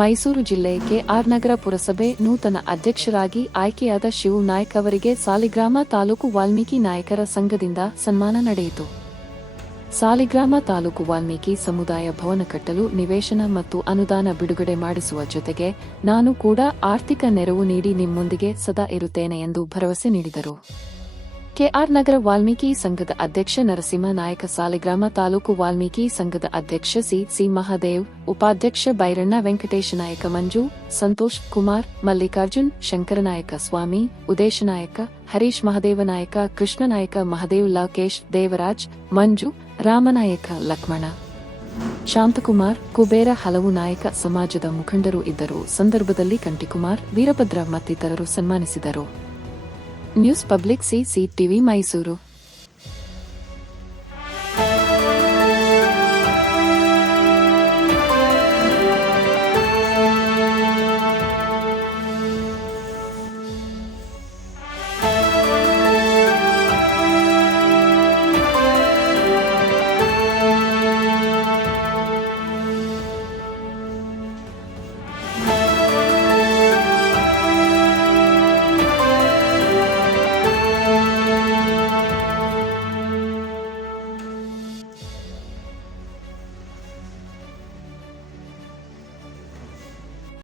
ಮೈಸೂರು ಜಿಲ್ಲೆ ಕೆಆರ್ ನಗರ ಪುರಸಭೆ ನೂತನ ಅಧ್ಯಕ್ಷರಾಗಿ ಆಯ್ಕೆಯಾದ ಶಿವು ನಾಯ್ಕ್ ಅವರಿಗೆ ಸಾಲಿಗ್ರಾಮ ತಾಲೂಕು ವಾಲ್ಮೀಕಿ ನಾಯಕರ ಸಂಘದಿಂದ ಸನ್ಮಾನ ನಡೆಯಿತು. ಸಾಲಿಗ್ರಾಮ ತಾಲೂಕು ವಾಲ್ಮೀಕಿ ಸಮುದಾಯ ಭವನ ಕಟ್ಟಲು ನಿವೇಶನ ಮತ್ತು ಅನುದಾನ ಬಿಡುಗಡೆ ಮಾಡಿಸುವ ಜೊತೆಗೆ ನಾನು ಕೂಡ ಆರ್ಥಿಕ ನೆರವು ನೀಡಿ ನಿಮ್ಮೊಂದಿಗೆ ಸದಾ ಇರುತ್ತೇನೆ ಎಂದು ಭರವಸೆ ನೀಡಿದರು. ಕೆಆರ್ ನಗರ ವಾಲ್ಮೀಕಿ ಸಂಘದ ಅಧ್ಯಕ್ಷ ನರಸಿಂಹ ನಾಯಕ, ಸಾಲಿಗ್ರಾಮ ತಾಲೂಕು ವಾಲ್ಮೀಕಿ ಸಂಘದ ಅಧ್ಯಕ್ಷ ಸಿ ಸಿ ಮಹಾದೇವ್, ಉಪಾಧ್ಯಕ್ಷ ಬೈರಣ್ಣ ವೆಂಕಟೇಶ ನಾಯಕ ಮಂಜು, ಸಂತೋಷ್ ಕುಮಾರ್, ಮಲ್ಲಿಕಾರ್ಜುನ್ ಶಂಕರನಾಯಕ ಸ್ವಾಮಿ, ಉದೇಶ ನಾಯಕ, ಹರೀಶ್ ಮಹದೇವ ನಾಯಕ, ಕೃಷ್ಣ ನಾಯಕ, ಮಹದೇವ್ ಲೋಕೇಶ್, ದೇವರಾಜ್, ಮಂಜು ರಾಮನಾಯಕ ಲಕ್ಷ್ಮಣ. ಶಾಂತಕುಮಾರ್, ಕುಬೇರ ಹಲವು ನಾಯಕ ಸಮಾಜದ ಮುಖಂಡರು ಇದ್ದರು. ಸಂದರ್ಭದಲ್ಲಿ ಕಂಠಿಕುಮಾರ್ ವೀರಭದ್ರ ಮತ್ತಿತರರು ಸನ್ಮಾನಿಸಿದರು. News public C C TV Mysuru